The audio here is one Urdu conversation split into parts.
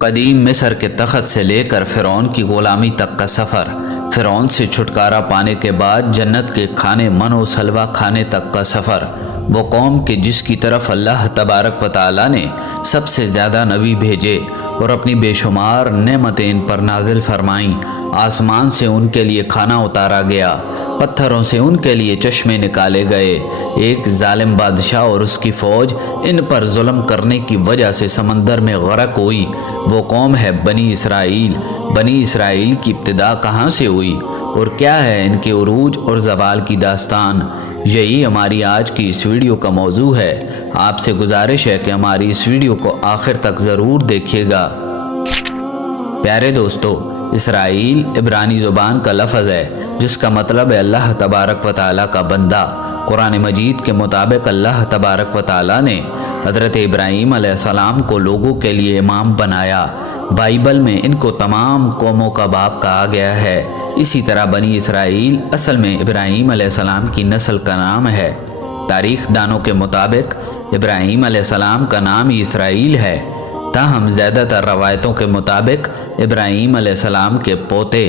قدیم مصر کے تخت سے لے کر فرعون کی غلامی تک کا سفر، فرعون سے چھٹکارا پانے کے بعد جنت کے کھانے من و سلوہ کھانے تک کا سفر، وہ قوم کہ جس کی طرف اللہ تبارک و تعالی نے سب سے زیادہ نبی بھیجے اور اپنی بے شمار نعمتیں ان پر نازل فرمائیں۔ آسمان سے ان کے لیے کھانا اتارا گیا، پتھروں سے ان کے لیے چشمے نکالے گئے۔ ایک ظالم بادشاہ اور اس کی فوج ان پر ظلم کرنے کی وجہ سے سمندر میں غرق ہوئی۔ وہ قوم ہے بنی اسرائیل۔ بنی اسرائیل کی ابتدا کہاں سے ہوئی اور کیا ہے ان کے عروج اور زوال کی داستان؟ یہی ہماری آج کی اس ویڈیو کا موضوع ہے۔ آپ سے گزارش ہے کہ ہماری اس ویڈیو کو آخر تک ضرور دیکھیے گا۔ پیارے دوستو، اسرائیل عبرانی زبان کا لفظ ہے جس کا مطلب ہے اللہ تبارک و تعالیٰ کا بندہ۔ قرآن مجید کے مطابق اللہ تبارک و تعالیٰ نے حضرت ابراہیم علیہ السلام کو لوگوں کے لیے امام بنایا۔ بائبل میں ان کو تمام قوموں کا باپ کہا گیا ہے۔ اسی طرح بنی اسرائیل اصل میں ابراہیم علیہ السلام کی نسل کا نام ہے۔ تاریخ دانوں کے مطابق ابراہیم علیہ السلام کا نام ہی اسرائیل ہے، تاہم زیادہ تر روایتوں کے مطابق ابراہیم علیہ السلام کے پوتے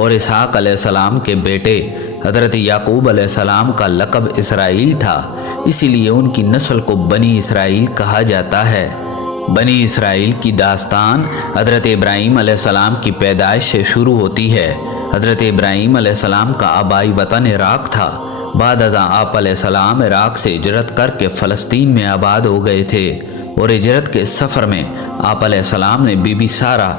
اور اسحاق علیہ السلام کے بیٹے حضرت یعقوب علیہ السلام کا لقب اسرائیل تھا، اسی لیے ان کی نسل کو بنی اسرائیل کہا جاتا ہے۔ بنی اسرائیل کی داستان حضرت ابراہیم علیہ السلام کی پیدائش سے شروع ہوتی ہے۔ حضرت ابراہیم علیہ السلام کا آبائی وطن عراق تھا۔ بعد ازاں آپ علیہ السلام عراق سے ہجرت کر کے فلسطین میں آباد ہو گئے تھے، اور ہجرت کے سفر میں آپ علیہ السلام نے بی بی سارہ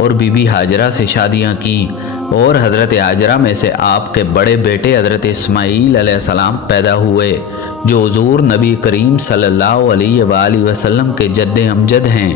اور بی بی ہاجرہ سے شادیاں کیں، اور حضرت ہاجرہ میں سے آپ کے بڑے بیٹے حضرت اسماعیل علیہ السلام پیدا ہوئے، جو حضور نبی کریم صلی اللہ علیہ وآلہ وسلم کے جد امجد ہیں،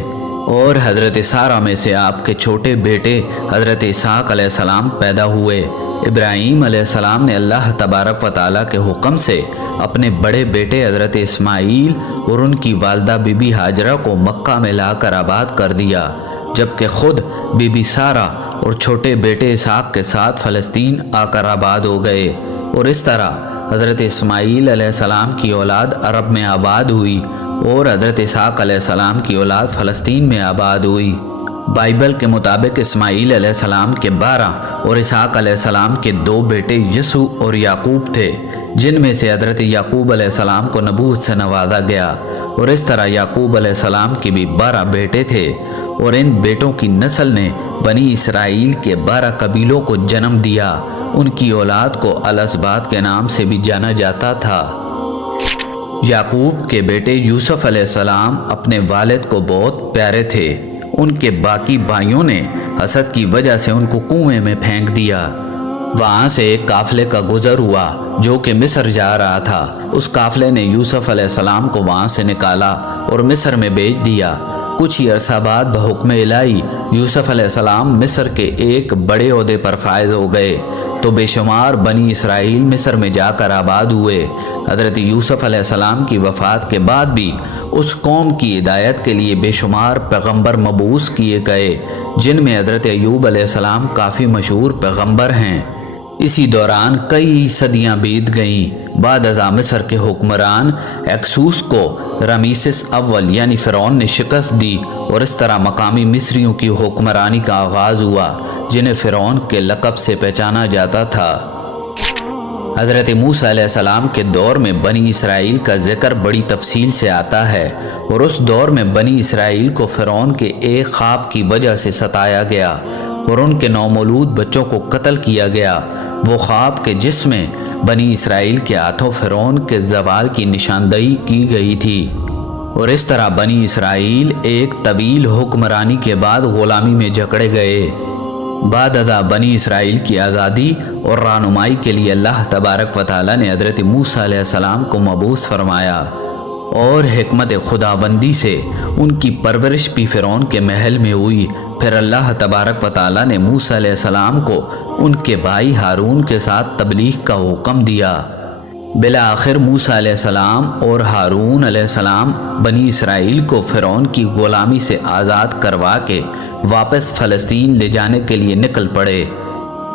اور حضرت سارہ میں سے آپ کے چھوٹے بیٹے حضرت اسحاق علیہ السلام پیدا ہوئے۔ ابراہیم علیہ السلام نے اللہ تبارک و تعالیٰ کے حکم سے اپنے بڑے بیٹے حضرت اسماعیل اور ان کی والدہ بی بی ہاجرہ کو مکہ میں لا کر آباد کر دیا، جبکہ خود بی بی سارہ اور چھوٹے بیٹے اسحاق کے ساتھ فلسطین آ کر آباد ہو گئے، اور اس طرح حضرت اسماعیل علیہ السلام کی اولاد عرب میں آباد ہوئی اور حضرت اسحاق علیہ السلام کی اولاد فلسطین میں آباد ہوئی۔ بائبل کے مطابق اسماعیل علیہ السلام کے 12 اور اسحاق علیہ السلام کے 2 بیٹے یسوع اور یعقوب تھے، جن میں سے حضرت یعقوب علیہ السلام کو نبوت سے نوازا گیا، اور اس طرح یعقوب علیہ السلام کے بھی 12 بیٹے تھے، اور ان بیٹوں کی نسل نے بنی اسرائیل کے 12 قبیلوں کو جنم دیا۔ ان کی اولاد کو الاسباط کے نام سے بھی جانا جاتا تھا۔ یعقوب کے بیٹے یوسف علیہ السلام اپنے والد کو بہت پیارے تھے۔ ان کے باقی بھائیوں نے حسد کی وجہ سے ان کو کنویں میں پھینک دیا۔ وہاں سے ایک قافلے کا گزر ہوا جو کہ مصر جا رہا تھا۔ اس قافلے نے یوسف علیہ السلام کو وہاں سے نکالا اور مصر میں بیچ دیا۔ کچھ ہی عرصہ بعد بحکم الہی یوسف علیہ السلام مصر کے ایک بڑے عہدے پر فائز ہو گئے، تو بے شمار بنی اسرائیل مصر میں جا کر آباد ہوئے۔ حضرت یوسف علیہ السلام کی وفات کے بعد بھی اس قوم کی ہدایت کے لیے بے شمار پیغمبر مبعوث کیے گئے، جن میں حضرت ایوب علیہ السلام کافی مشہور پیغمبر ہیں۔ اسی دوران کئی صدیاں بیت گئیں۔ بعد ازاں مصر کے حکمران ایکسوس کو رمیسس اول یعنی فرعون نے شکست دی، اور اس طرح مقامی مصریوں کی حکمرانی کا آغاز ہوا، جنہیں فرعون کے لقب سے پہچانا جاتا تھا۔ حضرت موسیٰ علیہ السلام کے دور میں بنی اسرائیل کا ذکر بڑی تفصیل سے آتا ہے، اور اس دور میں بنی اسرائیل کو فرعون کے ایک خواب کی وجہ سے ستایا گیا اور ان کے نومولود بچوں کو قتل کیا گیا۔ وہ خواب کے جس میں بنی اسرائیل کے ہاتھوں فرعون کے زوال کی نشاندہی کی گئی تھی، اور اس طرح بنی اسرائیل ایک طویل حکمرانی کے بعد غلامی میں جکڑے گئے۔ بعد ازاں بنی اسرائیل کی آزادی اور رہنمائی کے لیے اللہ تبارک و تعالیٰ نے حضرت موسیٰ علیہ السلام کو مبعوث فرمایا، اور حکمت خداوندی سے ان کی پرورش بھی فرعون کے محل میں ہوئی۔ پھر اللہ تبارک و تعالیٰ نے موسیٰ علیہ السلام کو ان کے بھائی ہارون کے ساتھ تبلیغ کا حکم دیا۔ بالآخر موسیٰ علیہ السلام اور ہارون علیہ السلام بنی اسرائیل کو فرعون کی غلامی سے آزاد کروا کے واپس فلسطین لے جانے کے لیے نکل پڑے،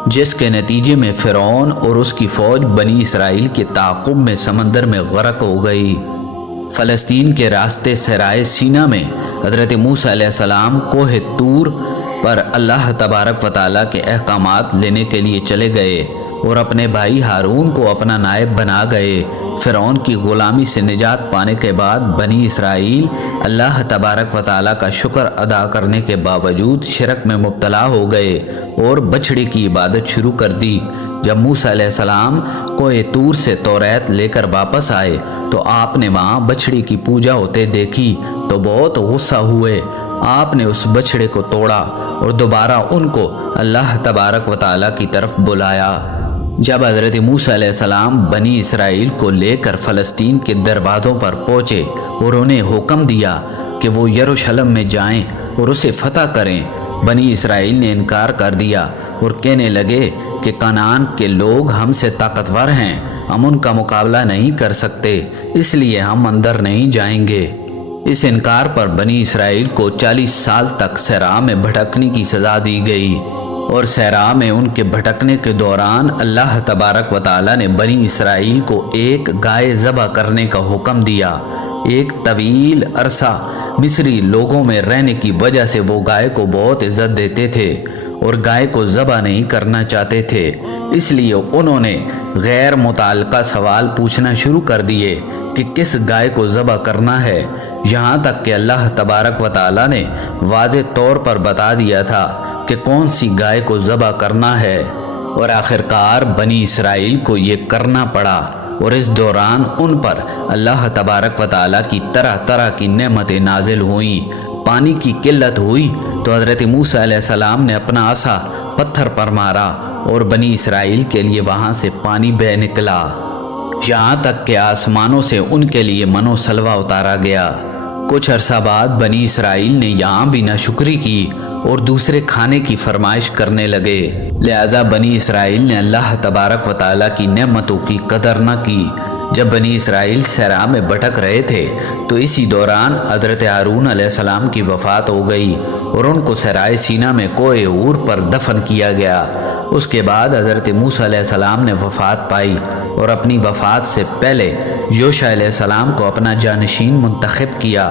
جس کے نتیجے میں فرعون اور اس کی فوج بنی اسرائیل کے تعاقب میں سمندر میں غرق ہو گئی۔ فلسطین کے راستے صحرائے سینا میں حضرت موسیٰ علیہ السلام کوہ طور پر اللہ تبارک و تعالیٰ کے احکامات لینے کے لیے چلے گئے اور اپنے بھائی ہارون کو اپنا نائب بنا گئے۔ فرعون کی غلامی سے نجات پانے کے بعد بنی اسرائیل اللہ تبارک و تعالیٰ کا شکر ادا کرنے کے باوجود شرک میں مبتلا ہو گئے اور بچھڑے کی عبادت شروع کر دی۔ جب موسیٰ علیہ السلام کوہ طور سے توریت لے کر واپس آئے تو آپ نے وہاں بچھڑے کی پوجا ہوتے دیکھی تو بہت غصہ ہوئے۔ آپ نے اس بچھڑے کو توڑا اور دوبارہ ان کو اللہ تبارک و تعالیٰ کی طرف بلایا۔ جب حضرت موسیٰ علیہ السلام بنی اسرائیل کو لے کر فلسطین کے دروازوں پر پہنچے اور انہیں حکم دیا کہ وہ یروشلم میں جائیں اور اسے فتح کریں، بنی اسرائیل نے انکار کر دیا اور کہنے لگے کہ کنعان کے لوگ ہم سے طاقتور ہیں، ہم ان کا مقابلہ نہیں کر سکتے، اس لیے ہم اندر نہیں جائیں گے۔ اس انکار پر بنی اسرائیل کو 40 سال تک صحرا میں بھٹکنے کی سزا دی گئی، اور صحرا میں ان کے بھٹکنے کے دوران اللہ تبارک و تعالیٰ نے بنی اسرائیل کو ایک گائے ذبح کرنے کا حکم دیا۔ ایک طویل عرصہ مصری لوگوں میں رہنے کی وجہ سے وہ گائے کو بہت عزت دیتے تھے اور گائے کو ذبح نہیں کرنا چاہتے تھے، اس لیے انہوں نے غیر متعلقہ سوال پوچھنا شروع کر دیے کہ کس گائے کو ذبح کرنا ہے، یہاں تک کہ اللہ تبارک و تعالیٰ نے واضح طور پر بتا دیا تھا کہ کون سی گائے کو ذبح کرنا ہے، اور آخرکار بنی اسرائیل کو یہ کرنا پڑا۔ اور اس دوران ان پر اللہ تبارک و تعالیٰ کی طرح طرح کی نعمتیں نازل ہوئیں۔ پانی کی قلت ہوئی تو حضرت موسیٰ علیہ السلام نے اپنا عصا پتھر پر مارا اور بنی اسرائیل کے لیے وہاں سے پانی بہہ نکلا، یہاں تک کہ آسمانوں سے ان کے لیے من و سلوہ اتارا گیا۔ کچھ عرصہ بعد بنی اسرائیل نے یہاں بھی ناشکری کی اور دوسرے کھانے کی فرمائش کرنے لگے، لہٰذا بنی اسرائیل نے اللہ تبارک و تعالیٰ کی نعمتوں کی قدر نہ کی۔ جب بنی اسرائیل صحرا میں بھٹک رہے تھے تو اسی دوران حضرت ہارون علیہ السلام کی وفات ہو گئی اور ان کو صحرائے سینا میں کوہ عور پر دفن کیا گیا۔ اس کے بعد حضرت موسیٰ علیہ السلام نے وفات پائی اور اپنی وفات سے پہلے یوشع علیہ السلام کو اپنا جانشین منتخب کیا۔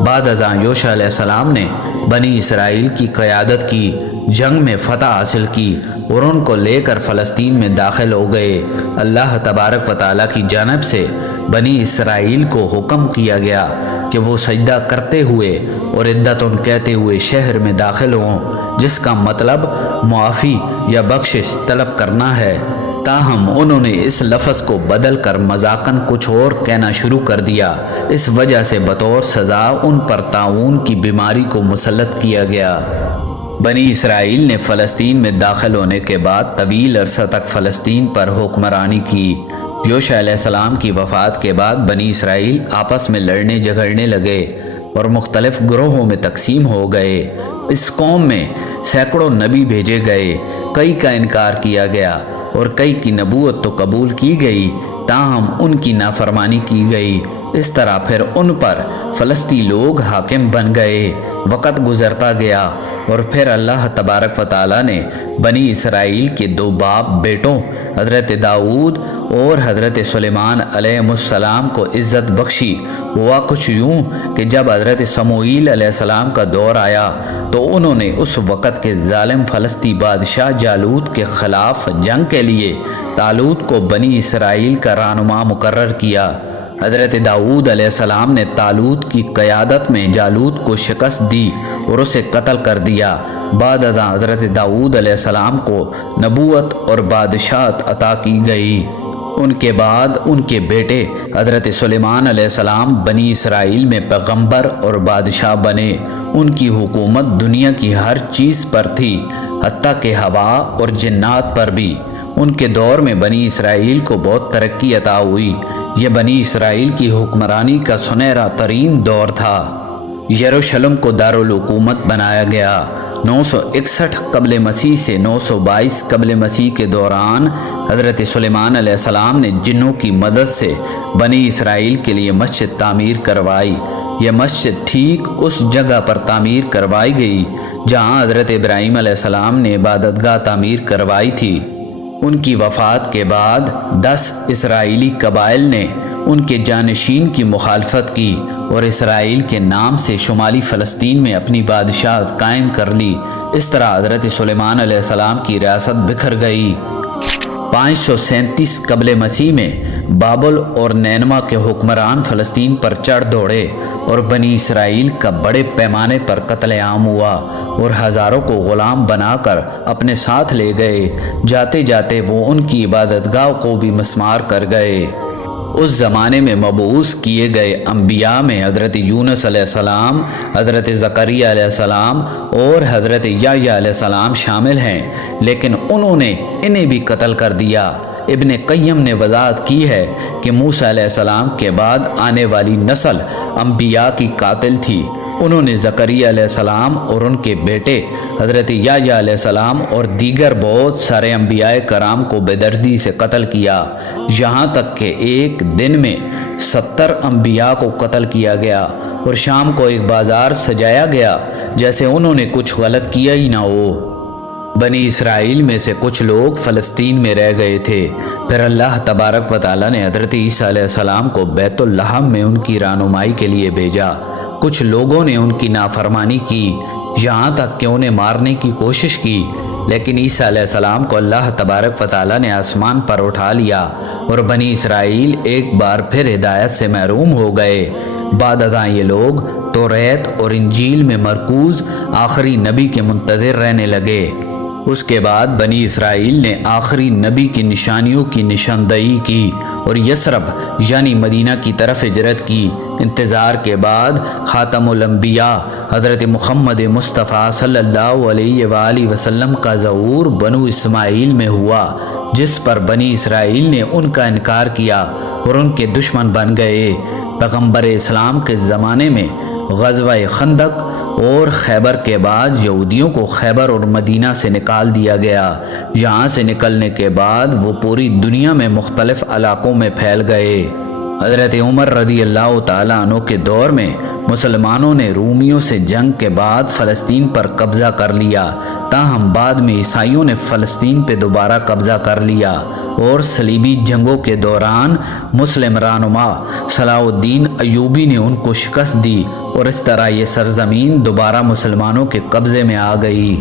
بعد ازاں یوشع علیہ السلام نے بنی اسرائیل کی قیادت کی، جنگ میں فتح حاصل کی اور ان کو لے کر فلسطین میں داخل ہو گئے۔ اللہ تبارک و تعالیٰ کی جانب سے بنی اسرائیل کو حکم کیا گیا کہ وہ سجدہ کرتے ہوئے اور عدتن کہتے ہوئے شہر میں داخل ہوں، جس کا مطلب معافی یا بخشش طلب کرنا ہے۔ تاہم انہوں نے اس لفظ کو بدل کر مذاقاً کچھ اور کہنا شروع کر دیا، اس وجہ سے بطور سزا ان پر طاعون کی بیماری کو مسلط کیا گیا۔ بنی اسرائیل نے فلسطین میں داخل ہونے کے بعد طویل عرصہ تک فلسطین پر حکمرانی کی۔ یوشع علیہ السلام کی وفات کے بعد بنی اسرائیل آپس میں لڑنے جھگڑنے لگے اور مختلف گروہوں میں تقسیم ہو گئے۔ اس قوم میں سینکڑوں نبی بھیجے گئے، کئی کا انکار کیا گیا اور کئی کی نبوت تو قبول کی گئی، تاہم ان کی نافرمانی کی گئی۔ اس طرح پھر ان پر فلسطینی لوگ حاکم بن گئے۔ وقت گزرتا گیا اور پھر اللہ تبارک و تعالیٰ نے بنی اسرائیل کے 2 باپ بیٹوں حضرت داؤد اور حضرت سلیمان علیہ السلام کو عزت بخشی۔ ہوا کچھ یوں کہ جب حضرت سموئیل علیہ السلام کا دور آیا تو انہوں نے اس وقت کے ظالم فلسطینی بادشاہ جالوت کے خلاف جنگ کے لیے طالوت کو بنی اسرائیل کا رہنما مقرر کیا۔ حضرت داؤد علیہ السلام نے طالوت کی قیادت میں جالوت کو شکست دی اور اسے قتل کر دیا۔ بعد ازاں حضرت داؤد علیہ السلام کو نبوت اور بادشاہت عطا کی گئی۔ ان کے بعد ان کے بیٹے حضرت سلیمان علیہ السلام بنی اسرائیل میں پیغمبر اور بادشاہ بنے۔ ان کی حکومت دنیا کی ہر چیز پر تھی، حتیٰ کہ ہوا اور جنات پر بھی۔ ان کے دور میں بنی اسرائیل کو بہت ترقی عطا ہوئی۔ یہ بنی اسرائیل کی حکمرانی کا سنہرا ترین دور تھا۔ یروشلم کو دارالحکومت بنایا گیا۔ 961 قبل مسیح سے 922 قبل مسیح کے دوران حضرت سلیمان علیہ السلام نے جنوں کی مدد سے بنی اسرائیل کے لیے مسجد تعمیر کروائی۔ یہ مسجد ٹھیک اس جگہ پر تعمیر کروائی گئی جہاں حضرت ابراہیم علیہ السلام نے عبادت گاہ تعمیر کروائی تھی۔ ان کی وفات کے بعد 10 اسرائیلی قبائل نے ان کے جانشین کی مخالفت کی اور اسرائیل کے نام سے شمالی فلسطین میں اپنی بادشاہت قائم کر لی۔ اس طرح حضرت سلیمان علیہ السلام کی ریاست بکھر گئی۔ 537 قبل مسیح میں بابل اور نینوا کے حکمران فلسطین پر چڑھ دوڑے اور بنی اسرائیل کا بڑے پیمانے پر قتل عام ہوا اور ہزاروں کو غلام بنا کر اپنے ساتھ لے گئے۔ جاتے جاتے وہ ان کی عبادت گاہ کو بھی مسمار کر گئے۔ اس زمانے میں مبعوث کیے گئے انبیاء میں حضرت یونس علیہ السلام، حضرت زکریا علیہ السلام اور حضرت یحییٰ علیہ السلام شامل ہیں، لیکن انہوں نے انہیں بھی قتل کر دیا۔ ابن قیم نے وضاحت کی ہے کہ موسیٰ علیہ السلام کے بعد آنے والی نسل انبیاء کی قاتل تھی۔ انہوں نے زکریا علیہ السلام اور ان کے بیٹے حضرت یحییٰ علیہ السلام اور دیگر بہت سارے انبیاء کرام کو بے دردی سے قتل کیا، یہاں تک کہ ایک دن میں 70 انبیاء کو قتل کیا گیا اور شام کو ایک بازار سجایا گیا جیسے انہوں نے کچھ غلط کیا ہی نہ ہو۔ بنی اسرائیل میں سے کچھ لوگ فلسطین میں رہ گئے تھے۔ پھر اللہ تبارک و تعالیٰ نے حضرت عیسیٰ علیہ السلام کو بیت اللحم میں ان کی رہنمائی کے لیے بھیجا۔ کچھ لوگوں نے ان کی نافرمانی کی، یہاں تک کہ انہیں مارنے کی کوشش کی، لیکن عیسیٰ علیہ السلام کو اللہ تبارک و تعالیٰ نے آسمان پر اٹھا لیا اور بنی اسرائیل ایک بار پھر ہدایت سے محروم ہو گئے۔ بعد ازاں یہ لوگ توریت اور انجیل میں مرکوز آخری نبی کے منتظر رہنے لگے۔ اس کے بعد بنی اسرائیل نے آخری نبی کی نشانیوں کی نشاندہی کی اور یثرب یعنی مدینہ کی طرف ہجرت کی۔ انتظار کے بعد خاتم الانبیاء حضرت محمد مصطفیٰ صلی اللہ علیہ وآلہ وسلم کا ظہور بنو اسماعیل میں ہوا، جس پر بنی اسرائیل نے ان کا انکار کیا اور ان کے دشمن بن گئے۔ پیغمبر اسلام کے زمانے میں غزوہ خندق اور خیبر کے بعد یہودیوں کو خیبر اور مدینہ سے نکال دیا گیا۔ یہاں سے نکلنے کے بعد وہ پوری دنیا میں مختلف علاقوں میں پھیل گئے۔ حضرت عمر رضی اللہ تعالیٰ عنہ کے دور میں مسلمانوں نے رومیوں سے جنگ کے بعد فلسطین پر قبضہ کر لیا، تاہم بعد میں عیسائیوں نے فلسطین پہ دوبارہ قبضہ کر لیا اور صلیبی جنگوں کے دوران مسلم رہنما صلاح الدین ایوبی نے ان کو شکست دی اور اس طرح یہ سرزمین دوبارہ مسلمانوں کے قبضے میں آ گئی۔